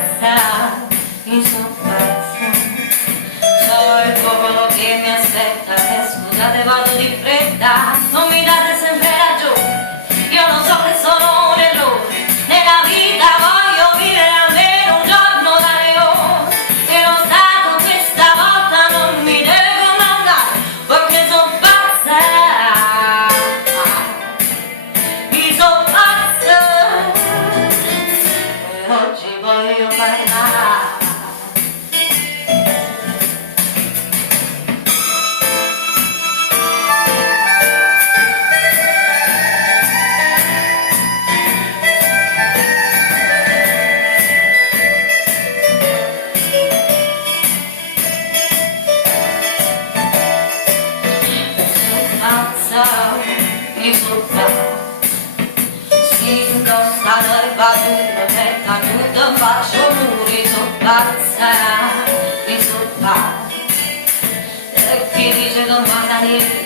pazza, mi son pazza. So il popolo che mi aspetta, che scusate vado di fretta, non mi date sempre ragione, io lo so che sono un errore, nella vita voglio vivere almeno un giorno da leone, e lo Stato questa volta non mi deve comandare, perché son pazza, mi son pazza, e oggi voglio parlare. Mi sopra si indossa l'erbatura che caduto faccio muri soppazza mi sopra e chi dice che non va a salire